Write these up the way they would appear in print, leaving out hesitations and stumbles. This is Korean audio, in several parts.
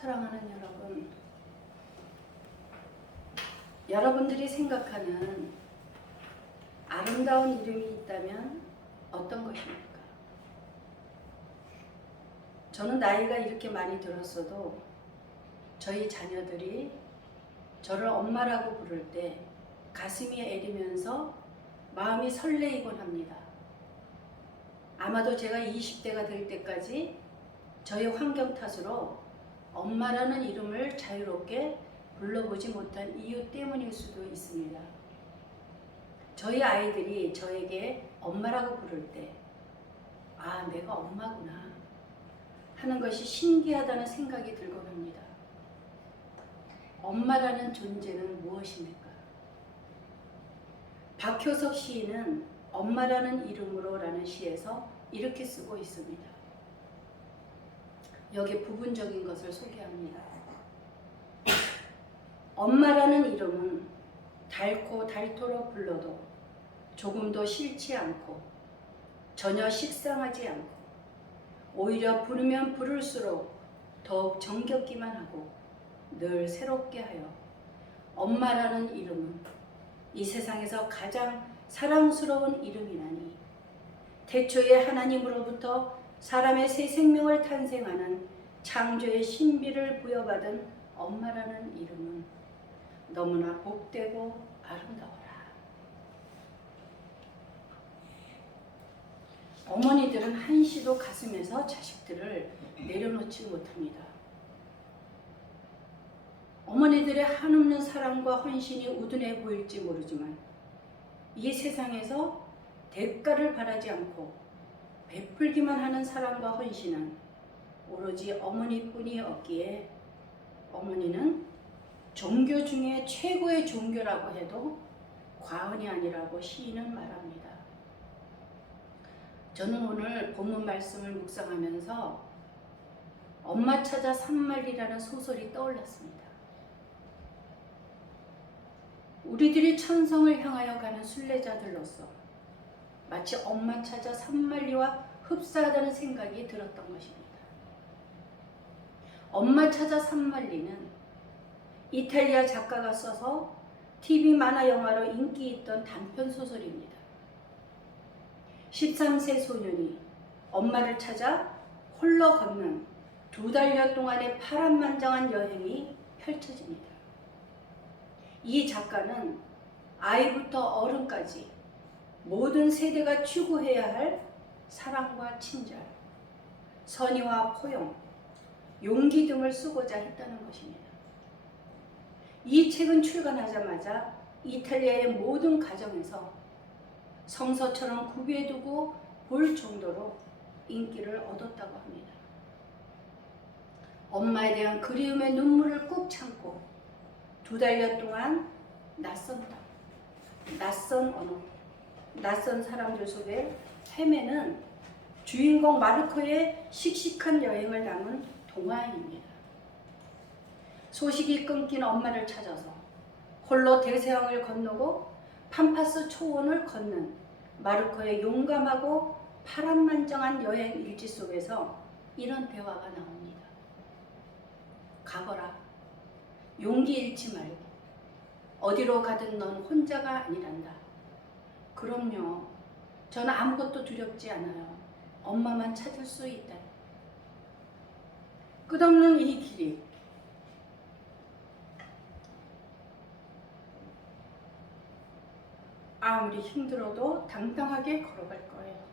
사랑하는 여러분, 여러분들이 생각하는 아름다운 이름이 있다면 어떤 것입니까? 저는 나이가 이렇게 많이 들었어도 저희 자녀들이 저를 엄마라고 부를 때 가슴이 애리면서 마음이 설레이곤 합니다. 아마도 제가 20대가 될 때까지 저희 환경 탓으로 엄마라는 이름을 자유롭게 불러보지 못한 이유 때문일 수도 있습니다. 저희 아이들이 저에게 엄마라고 부를 때, 아, 내가 엄마구나 하는 것이 신기하다는 생각이 들곤 합니다. 엄마라는 존재는 무엇입니까? 박효석 시인은 엄마라는 이름으로 라는 시에서 이렇게 쓰고 있습니다. 여기 부분적인 것을 소개합니다. 엄마라는 이름은 닳고 닳도록 불러도 조금도 싫지 않고 전혀 식상하지 않고 오히려 부르면 부를수록 더욱 정겹기만 하고 늘 새롭게 하여 엄마라는 이름은 이 세상에서 가장 사랑스러운 이름이라니 태초에 하나님으로부터 사람의 새 생명을 탄생하는 창조의 신비를 부여받은 엄마라는 이름은 너무나 복되고 아름다워라. 어머니들은 한시도 가슴에서 자식들을 내려놓지 못합니다. 어머니들의 한없는 사랑과 헌신이 우둔해 보일지 모르지만 이 세상에서 대가를 바라지 않고 베풀기만 하는 사랑과 헌신은 오로지 어머니뿐이었기에 어머니는 종교 중에 최고의 종교라고 해도 과언이 아니라고 시인은 말합니다. 저는 오늘 본문 말씀을 묵상하면서 엄마 찾아 산말리라는 소설이 떠올랐습니다. 우리들이 천성을 향하여 가는 순례자들로서 마치 엄마 찾아 산만리와 흡사하다는 생각이 들었던 것입니다. 엄마 찾아 산만리는 이탈리아 작가가 써서 TV 만화 영화로 인기 있던 단편 소설입니다. 13세 소년이 엄마를 찾아 홀로 걷는 2달여 동안의 파란만장한 여행이 펼쳐집니다. 이 작가는 아이부터 어른까지 모든 세대가 추구해야 할 사랑과 친절, 선의와 포용, 용기 등을 쓰고자 했다는 것입니다. 이 책은 출간하자마자 이탈리아의 모든 가정에서 성서처럼 구비해두고 볼 정도로 인기를 얻었다고 합니다. 엄마에 대한 그리움의 눈물을 꾹 참고 2달여 동안 낯선 땅, 낯선 언어, 낯선 사람들 속에 헤매는 주인공 마르코의 씩씩한 여행을 담은 동화입니다. 소식이 끊긴 엄마를 찾아서 홀로 대서양을 건너고 팜파스 초원을 걷는 마르코의 용감하고 파란만장한 여행 일지 속에서 이런 대화가 나옵니다. 가거라. 용기 잃지 말고 어디로 가든 넌 혼자가 아니란다. 그럼요. 저는 아무것도 두렵지 않아요. 엄마만 찾을 수 있다. 끝없는 이 길이 아무리 힘들어도 당당하게 걸어갈 거예요.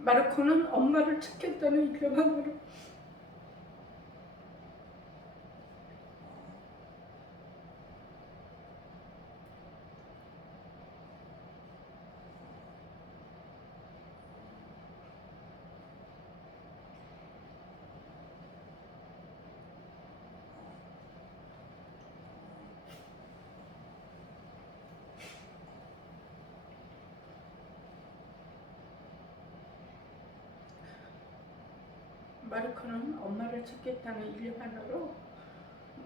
마르코는 엄마를 찾겠다는 결함으로 마르코는 엄마를 찾겠다는 일만으로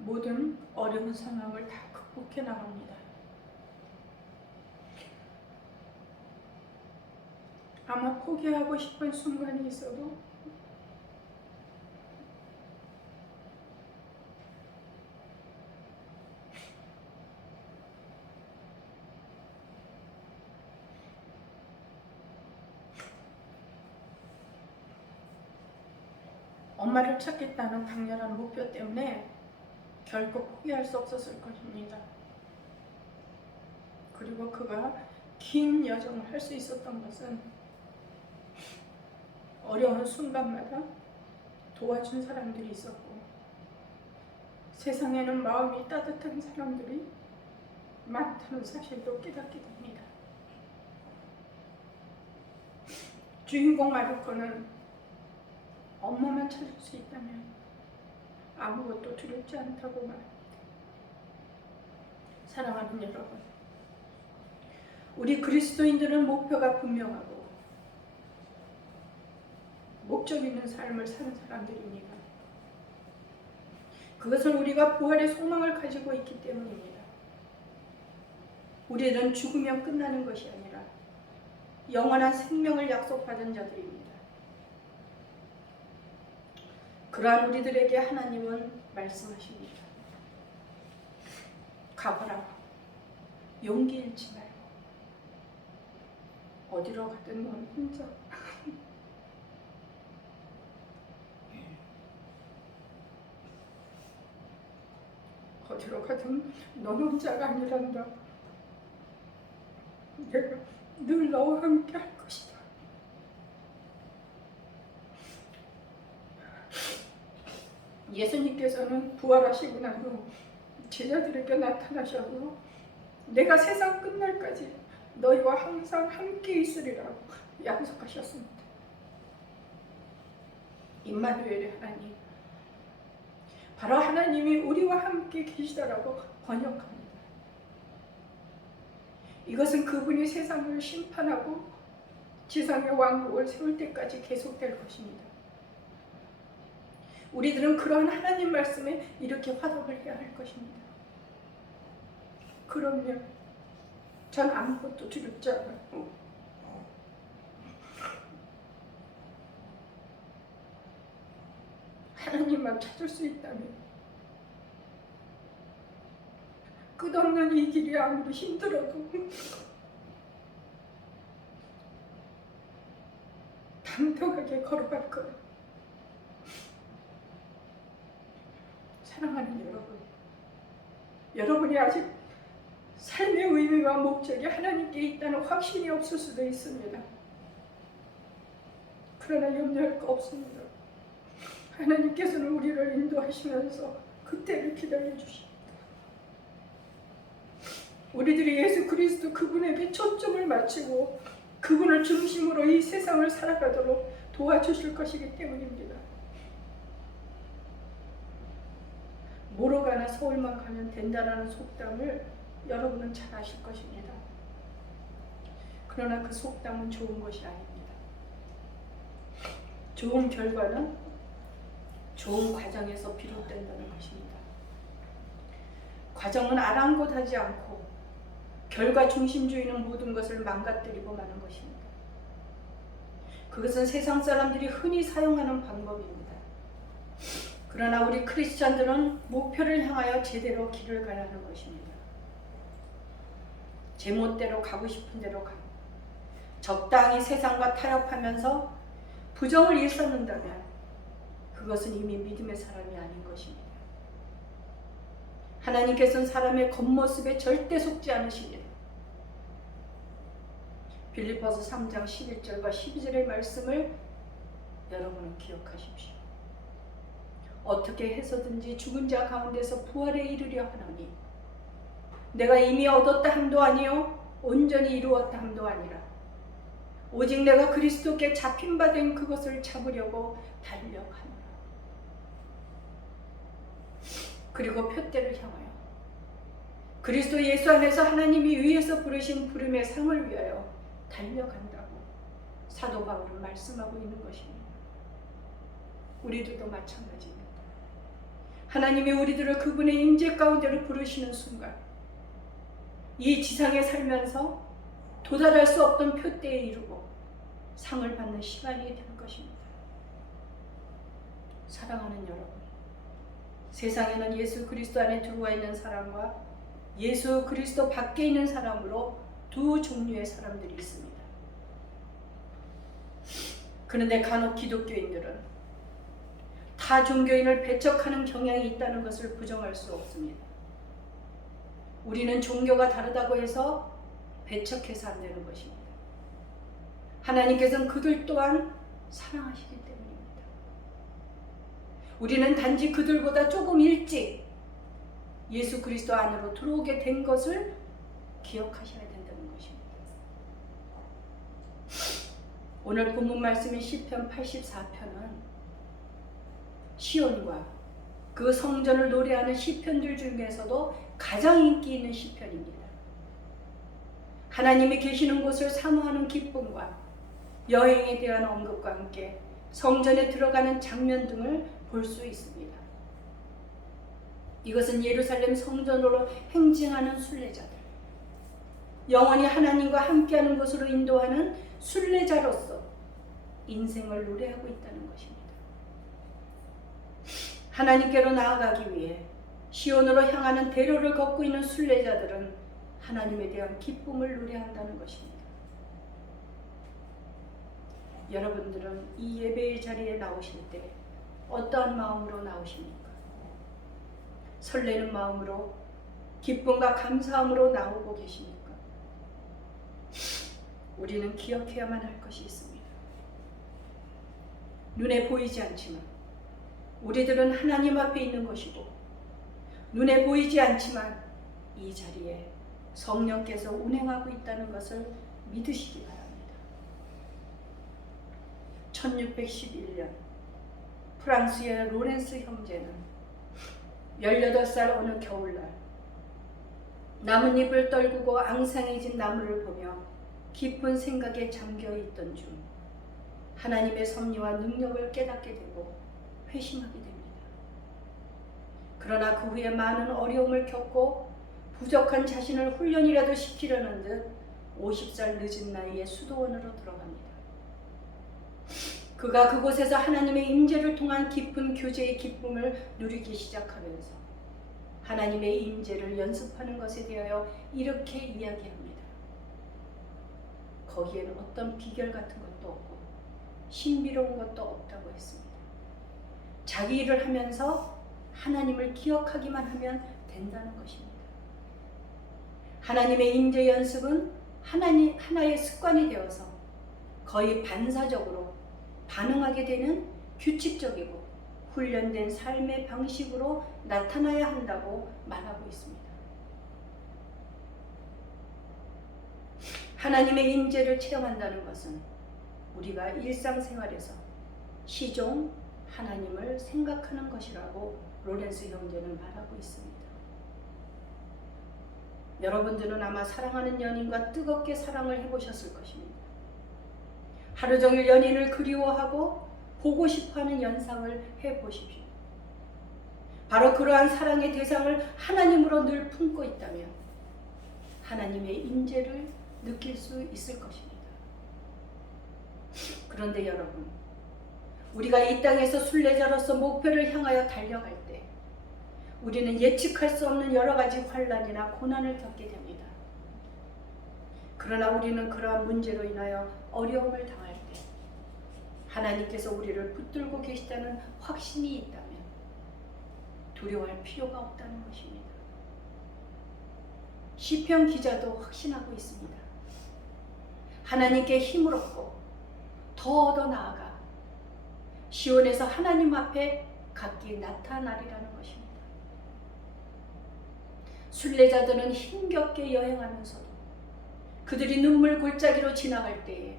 모든 어려운 상황을 다 극복해 나갑니다. 아마 포기하고 싶은 순간이 있어도 엄마를 찾겠다는 강렬한 목표 때문에 결코 포기할 수 없었을 것입니다. 그리고 그가 긴 여정을 할 수 있었던 것은 어려운 순간마다 도와준 사람들이 있었고 세상에는 마음이 따뜻한 사람들이 많다는 사실도 깨닫게 됩니다. 주인공 마르코는 엄마만 찾을 수 있다면 아무것도 두렵지 않다고 말합니다. 사랑하는 여러분, 우리 그리스도인들은 목표가 분명하고 목적 있는 삶을 사는 사람들입니다. 그것은 우리가 부활의 소망을 가지고 있기 때문입니다. 우리는 죽으면 끝나는 것이 아니라 영원한 생명을 약속받은 자들입니다. 그러한 우리들에게 하나님은 말씀하십니다. 가거라. 용기 잃지 말고 어디로 가든 넌 혼자 어디로 가든 넌 혼자가 아니란다. 내가 늘 너와 함께 할 것이다. 예수님께서는 부활하시고 난 후 제자들에게 나타나셔서 내가 세상 끝날까지 너희와 항상 함께 있으리라고 약속하셨습니다. 임마누엘의 하나님, 바로 하나님이 우리와 함께 계시다라고 번역합니다. 이것은 그분이 세상을 심판하고 지상의 왕국을 세울 때까지 계속될 것입니다. 우리들은 그러한 하나님 말씀에 이렇게 화답을 해야 할 것입니다. 그러면 전 아무것도 두렵지 않아요. 하나님만 찾을 수 있다면 끝없는 이 길이 아무리 힘들어도 당당하게 걸어갈 거예요. 사랑하는 여러분, 여러분이 아직 삶의 의미와 목적이 하나님께 있다는 확신이 없을 수도 있습니다. 그러나 염려할 거 없습니다. 하나님께서는 우리를 인도하시면서 그때를 기다려 주십니다. 우리들이 예수 그리스도 그분에게 초점을 맞추고 그분을 중심으로 이 세상을 살아가도록 도와주실 것이기 때문입니다. 뭐로 가나 서울만 가면 된다라는 속담을 여러분은 잘 아실 것입니다. 그러나 그 속담은 좋은 것이 아닙니다. 좋은 결과는 좋은 과정에서 비롯된다는 것입니다. 과정은 아랑곳하지 않고 결과 중심주의는 모든 것을 망가뜨리고 마는 것입니다. 그것은 세상 사람들이 흔히 사용하는 방법입니다. 그러나 우리 크리스찬들은 목표를 향하여 제대로 길을 가야 하는 것입니다. 제멋대로 가고 싶은 대로 가고 적당히 세상과 타협하면서 부정을 일삼는다면 그것은 이미 믿음의 사람이 아닌 것입니다. 하나님께서는 사람의 겉모습에 절대 속지 않으시기를 빌립보서 3장 11절과 12절의 말씀을 여러분은 기억하십시오. 어떻게 해서든지 죽은 자 가운데서 부활에 이르려 하노니 내가 이미 얻었다 함도 아니요 온전히 이루었다 함도 아니라 오직 내가 그리스도께 잡힌 바 된 그것을 잡으려고 달려가노라. 그리고 표대를 향하여 그리스도 예수 안에서 하나님이 위에서 부르신 부름의 상을 위하여 달려간다고 사도 바울은 말씀하고 있는 것입니다. 우리들도 마찬가지입니다. 하나님이 우리들을 그분의 임재 가운데로 부르시는 순간 이 지상에 살면서 도달할 수 없던 표대에 이르고 상을 받는 시간이 될 것입니다. 사랑하는 여러분, 세상에는 예수 그리스도 안에 들어와 있는 사람과 예수 그리스도 밖에 있는 사람으로 두 종류의 사람들이 있습니다. 그런데 간혹 기독교인들은 타 종교인을 배척하는 경향이 있다는 것을 부정할 수 없습니다. 우리는 종교가 다르다고 해서 배척해서 안 되는 것입니다. 하나님께서는 그들 또한 사랑하시기 때문입니다. 우리는 단지 그들보다 조금 일찍 예수 그리스도 안으로 들어오게 된 것을 기억하셔야 된다는 것입니다. 오늘 본문 말씀인 시편 84편은 시온과 그 성전을 노래하는 시편들 중에서도 가장 인기 있는 시편입니다. 하나님이 계시는 곳을 사모하는 기쁨과 여행에 대한 언급과 함께 성전에 들어가는 장면 등을 볼 수 있습니다. 이것은 예루살렘 성전으로 행진하는 순례자들, 영원히 하나님과 함께하는 곳으로 인도하는 순례자로서 인생을 노래하고 있다는 것입니다. 하나님께로 나아가기 위해 시온으로 향하는 대로를 걷고 있는 순례자들은 하나님에 대한 기쁨을 노래한다는 것입니다. 여러분들은 이 예배의 자리에 나오실 때 어떠한 마음으로 나오십니까? 설레는 마음으로, 기쁨과 감사함으로 나오고 계십니까? 우리는 기억해야만 할 것이 있습니다. 눈에 보이지 않지만 우리들은 하나님 앞에 있는 것이고, 눈에 보이지 않지만 이 자리에 성령께서 운행하고 있다는 것을 믿으시기 바랍니다. 1611년 프랑스의 로렌스 형제는 18살 어느 겨울날 나뭇잎을 떨구고 앙상해진 나무를 보며 깊은 생각에 잠겨 있던 중 하나님의 섭리와 능력을 깨닫게 되고 회심하게 됩니다. 그러나 그 후에 많은 어려움을 겪고 부족한 자신을 훈련이라도 시키려는 듯 50살 늦은 나이에 수도원으로 들어갑니다. 그가 그곳에서 하나님의 임재를 통한 깊은 교제의 기쁨을 누리기 시작하면서 하나님의 임재를 연습하는 것에 대하여 이렇게 이야기합니다. 거기에는 어떤 비결 같은 것도 없고 신비로운 것도 없다고 했습니다. 자기 일을 하면서 하나님을 기억하기만 하면 된다는 것입니다. 하나님의 임재 연습은 하나의 습관이 되어서 거의 반사적으로 반응하게 되는 규칙적이고 훈련된 삶의 방식으로 나타나야 한다고 말하고 있습니다. 하나님의 임재를 체험한다는 것은 우리가 일상생활에서 시종 하나님을 생각하는 것이라고 로렌스 형제는 말하고 있습니다. 여러분들은 아마 사랑하는 연인과 뜨겁게 사랑을 해보셨을 것입니다. 하루 종일 연인을 그리워하고 보고 싶어하는 연상을 해보십시오. 바로 그러한 사랑의 대상을 하나님으로 늘 품고 있다면 하나님의 임재를 느낄 수 있을 것입니다. 그런데 여러분, 우리가 이 땅에서 순례자로서 목표를 향하여 달려갈 때 우리는 예측할 수 없는 여러 가지 환난이나 고난을 겪게 됩니다. 그러나 우리는 그러한 문제로 인하여 어려움을 당할 때 하나님께서 우리를 붙들고 계시다는 확신이 있다면 두려워할 필요가 없다는 것입니다. 시편 기자도 확신하고 있습니다. 하나님께 힘을 얻고 더 나아가 시온에서 하나님 앞에 각기 나타나리라는 것입니다. 순례자들은 힘겹게 여행하면서도 그들이 눈물 골짜기로 지나갈 때에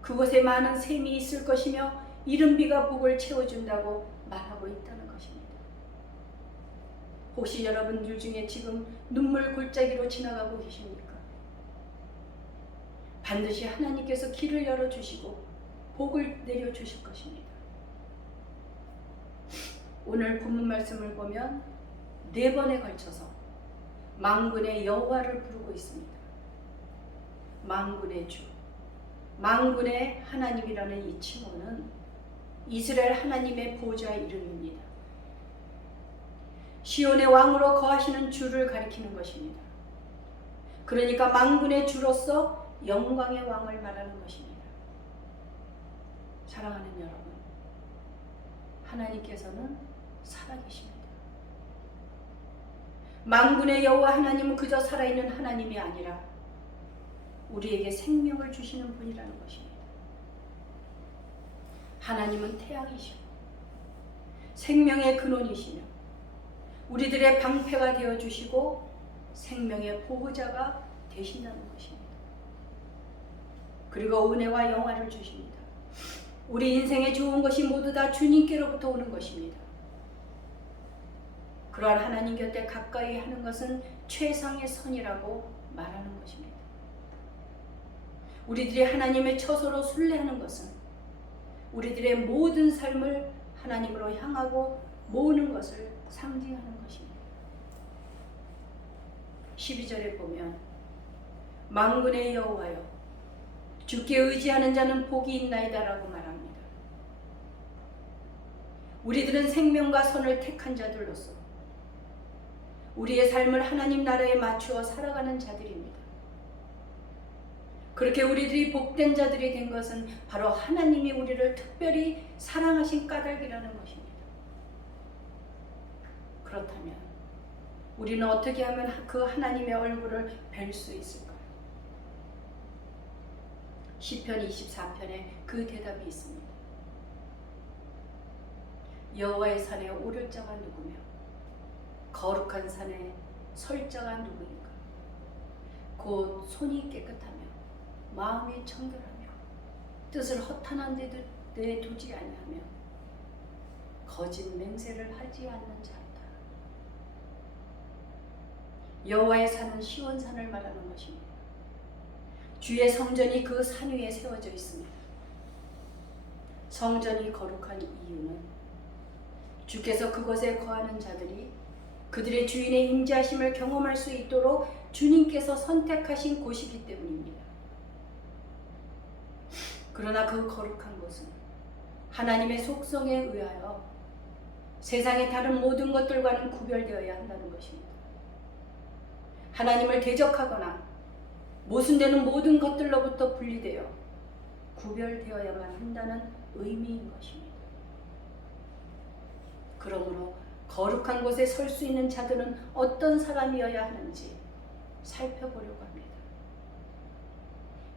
그곳에 많은 샘이 있을 것이며 이른 비가 복을 채워준다고 말하고 있다는 것입니다. 혹시 여러분들 중에 지금 눈물 골짜기로 지나가고 계십니까? 반드시 하나님께서 길을 열어주시고 복을 내려주실 것입니다. 오늘 본문 말씀을 보면 4번에 걸쳐서 만군의 여호와를 부르고 있습니다. 만군의 주, 만군의 하나님이라는 이 칭호는 이스라엘 하나님의 보좌 이름입니다. 시온의 왕으로 거하시는 주를 가리키는 것입니다. 그러니까 만군의 주로서 영광의 왕을 말하는 것입니다. 사랑하는 여러분, 하나님께서는 살아계십니다. 만군의 여호와 하나님은 그저 살아있는 하나님이 아니라 우리에게 생명을 주시는 분이라는 것입니다. 하나님은 태양이시고 생명의 근원이시며 우리들의 방패가 되어주시고 생명의 보호자가 되신다는 것입니다. 그리고 은혜와 영화를 주십니다. 우리 인생에 좋은 것이 모두 다 주님께로부터 오는 것입니다. 그러한 하나님 곁에 가까이 하는 것은 최상의 선이라고 말하는 것입니다. 우리들이 하나님의 처소로 순례하는 것은 우리들의 모든 삶을 하나님으로 향하고 모으는 것을 상징하는 것입니다. 12절에 보면 만군의 여호와여 주께 의지하는 자는 복이 있나이다 라고 말합니다. 우리들은 생명과 선을 택한 자들로서 우리의 삶을 하나님 나라에 맞추어 살아가는 자들입니다. 그렇게 우리들이 복된 자들이 된 것은 바로 하나님이 우리를 특별히 사랑하신 까닭이라는 것입니다. 그렇다면 우리는 어떻게 하면 그 하나님의 얼굴을 뵐 수 있을까요? 시편 24편에 그 대답이 있습니다. 여호와의 산에 오를 자가 누구며 거룩한 산에 설 자가 누구인가? 곧 손이 깨끗하며 마음이 청결하며 뜻을 허탄한 데 두지 아니하며 거짓 맹세를 하지 않는 자이다. 여호와의 산은 시온산을 말하는 것입니다. 주의 성전이 그 산 위에 세워져 있습니다. 성전이 거룩한 이유는 주께서 그곳에 거하는 자들이 그들의 주인의 임재하심을 경험할 수 있도록 주님께서 선택하신 곳이기 때문입니다. 그러나 그 거룩한 곳은 하나님의 속성에 의하여 세상의 다른 모든 것들과는 구별되어야 한다는 것입니다. 하나님을 대적하거나 모순되는 모든 것들로부터 분리되어 구별되어야만 한다는 의미인 것입니다. 그러므로 거룩한 곳에 설 수 있는 자들은 어떤 사람이어야 하는지 살펴보려고 합니다.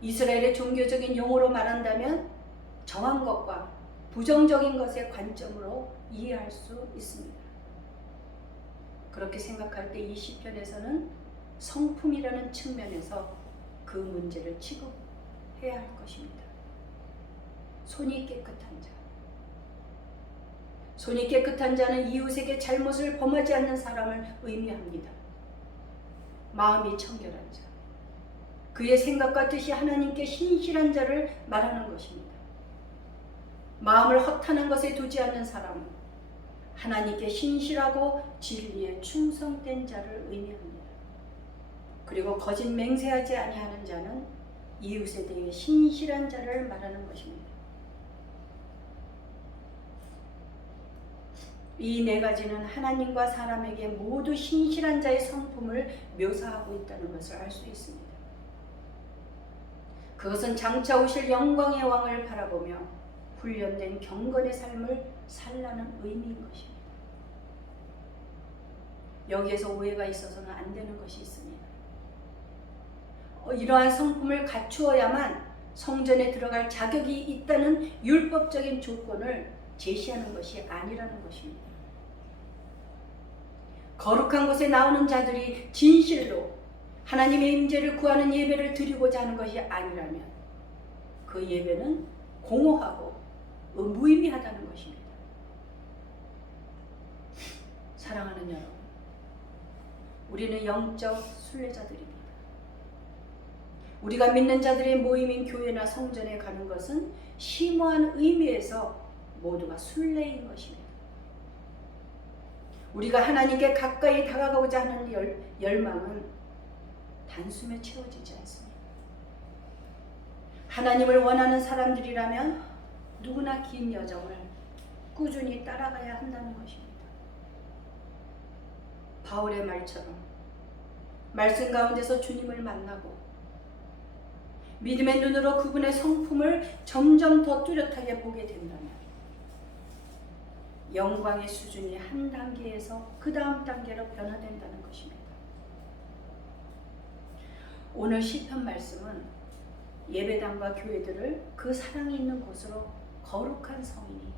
이스라엘의 종교적인 용어로 말한다면 정한 것과 부정적인 것의 관점으로 이해할 수 있습니다. 그렇게 생각할 때 이 시편에서는 성품이라는 측면에서 그 문제를 취급해야 할 것입니다. 손이 깨끗한 자. 손이 깨끗한 자는 이웃에게 잘못을 범하지 않는 사람을 의미합니다. 마음이 청결한 자. 그의 생각과 뜻이 하나님께 신실한 자를 말하는 것입니다. 마음을 허탄한 것에 두지 않는 사람은 하나님께 신실하고 진리에 충성된 자를 의미합니다. 그리고 거짓 맹세하지 아니하는 자는 이웃에 대해 신실한 자를 말하는 것입니다. 이 4가지는 하나님과 사람에게 모두 신실한 자의 성품을 묘사하고 있다는 것을 알 수 있습니다. 그것은 장차 오실 영광의 왕을 바라보며 훈련된 경건의 삶을 살라는 의미인 것입니다. 여기에서 오해가 있어서는 안 되는 것이 있습니다. 이러한 성품을 갖추어야만 성전에 들어갈 자격이 있다는 율법적인 조건을 제시하는 것이 아니라는 것입니다. 거룩한 곳에 나오는 자들이 진실로 하나님의 임재를 구하는 예배를 드리고자 하는 것이 아니라면 그 예배는 공허하고 무의미하다는 것입니다. 사랑하는 여러분, 우리는 영적 순례자들입니다. 우리가 믿는 자들의 모임인 교회나 성전에 가는 것은 심오한 의미에서 모두가 순례인 것입니다. 우리가 하나님께 가까이 다가가고자 하는 열망은 단숨에 채워지지 않습니다. 하나님을 원하는 사람들이라면 누구나 긴 여정을 꾸준히 따라가야 한다는 것입니다. 바울의 말처럼 말씀 가운데서 주님을 만나고 믿음의 눈으로 그분의 성품을 점점 더 뚜렷하게 보게 된다면 영광의 수준이 한 단계에서 그 다음 단계로 변화된다는 것입니다. 오늘 시편 말씀은 예배당과 교회들을 그 사랑이 있는 곳으로 거룩한 성인이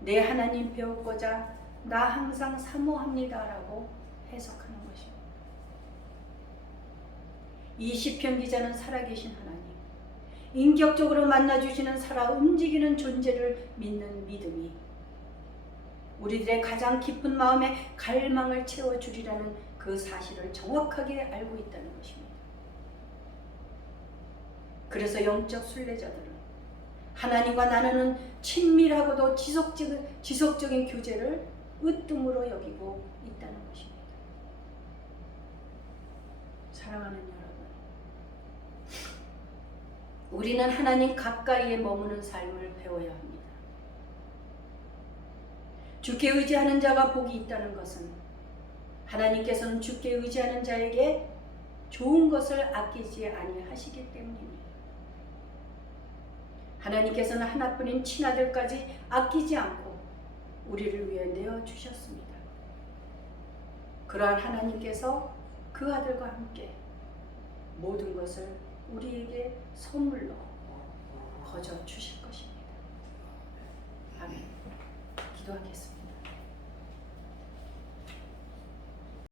내 하나님 배웠고자 나 항상 사모합니다 라고 해석하는 것입니다. 이 시편 기자는 살아계신 하나님, 인격적으로 만나주시는 살아 움직이는 존재를 믿는 믿음이 우리들의 가장 깊은 마음에 갈망을 채워주리라는 그 사실을 정확하게 알고 있다는 것입니다. 그래서 영적 순례자들은 하나님과 나누는 친밀하고도 지속적인 교제를 으뜸으로 여기고 있다는 것입니다. 사랑하는 여러분, 우리는 하나님 가까이에 머무는 삶을 배워야 합니다. 주께 의지하는 자가 복이 있다는 것은 하나님께서는 주께 의지하는 자에게 좋은 것을 아끼지 아니하시기 때문입니다. 하나님께서는 하나뿐인 친아들까지 아끼지 않고 우리를 위해 내어주셨습니다. 그러한 하나님께서 그 아들과 함께 모든 것을 우리에게 선물로 거저 주실 것입니다. 아멘. 기도하겠습니다.